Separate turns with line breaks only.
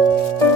Música